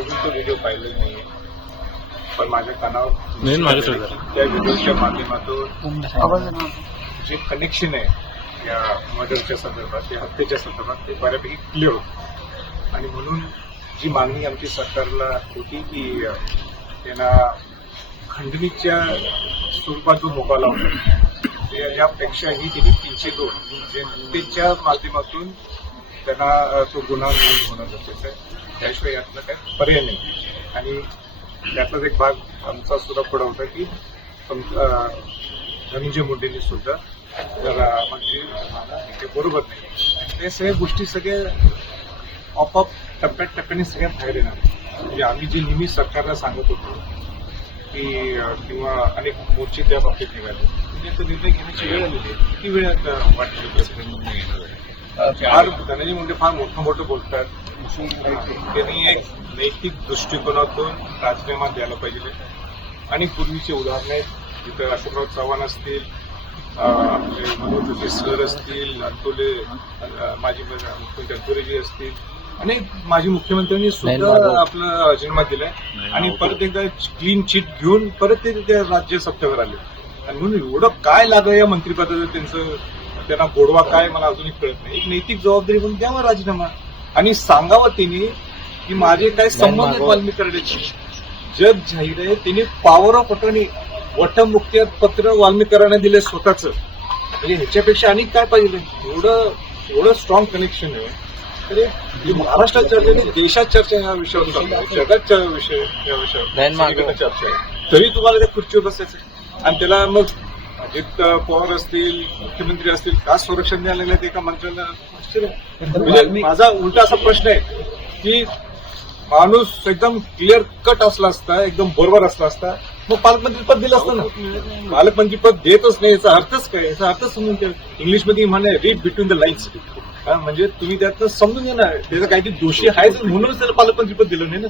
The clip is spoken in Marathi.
अजून तो व्हिडिओ पाहिलेला नाहीये. पण माझ्या कानावर. त्या व्हिडिओच्या माध्यमातून जे कनेक्शन आहे या मर्डरच्या संदर्भात या हत्येच्या संदर्भात ते बऱ्यापैकी क्लिअर होतं. आणि म्हणून जी मागणी आमची सरकारला होती की त्यांना खंडणीच्या स्वरूपात जो मोबाईल होता यापेक्षाही त्यांनी तीनशे दोन जे हत्येच्या माध्यमातून त्यांना तो गुन्हा नोंद होणं गरजेचं आहे. त्याशिवाय यातनं काही पर्याय नाही. आणि त्यातलाच एक भाग आमचा सुद्धा पुढं होता की धनंजय मुंडेंनी सुद्धा जरा म्हणजे ते बरोबर नाही. ते सगळ्या गोष्टी सगळे आपोआप टप्प्यात टप्प्याने सगळ्या बाहेर येणार म्हणजे आम्ही जे नेहमी सरकारला सांगत होतो की किंवा अनेक मोर्चे त्या बाबतीत निघाले. म्हणजे तो निर्णय घेण्याची वेळ आलेली आहे किती वेळ आता वाटली फार धनंजय मुंडे फार मोठं मोठं बोलतात. त्यांनी एक नैतिक दृष्टिकोनातून राजीनामा द्यायला पाहिजे. आणि पूर्वीचे उदाहरण आहेत. तिथं अशोकराव चव्हाण असतील आपले मनोज जोशी सर असतील अंतोले माजी मुख्यमंत्री अंतोलेजी असतील. अनेक माजी मुख्यमंत्र्यांनी सुद्धा आपला राजीनामा दिलाय. आणि परत एकदा क्लीन चिट घेऊन परत ते राज्य सत्तेवर आले. आणि म्हणून एवढं काय लागलं या मंत्रिपदाचं त्यांचं त्यांना गोडवा काय मला अजूनही कळत नाही. एक नैतिक जबाबदारी म्हणून द्यावा राजीनामा. आणि सांगावं तिने की माझे काय संबंध आहेत वाल्मी करण्याचे जग जाहीर आहे तिने पॉवर ऑफ अटर्नी वटमुक्त्यात पत्र वाल्मीकरांना दिले स्वतःच. म्हणजे ह्याच्यापेक्षा आणि काय पाहिजे? एवढं एवढं स्ट्रॉंग कनेक्शन आहे. तर महाराष्ट्रात चर्चा नाही देशात चर्चा या विषयावर जगात विषय या विषयावर. चर्चा आहे. तरी तुम्हाला त्या खुर्चीवर बसायचं. आणि त्याला मग अजित पवार असतील मुख्यमंत्री असतील का संरक्षण द्यायला लागलं एका आहे. म्हणजे माझा उलटा असा प्रश्न आहे की माणूस एकदम क्लिअर कट असला असता एकदम बरोबर असला असता मग पालकमंत्री पद दिलं असतं ना? पालकमंत्री पद देतच नाही याचा अर्थच काय? याचा अर्थच समजून घ्या. इंग्लिशमध्ये म्हणे रीड बिटवीन द लाईन्स म्हणजे तुम्ही त्यातनं समजून ना त्याचा काहीतरी दोषी आहे म्हणूनच त्याला पालकमंत्री पद दिलं नाही ना?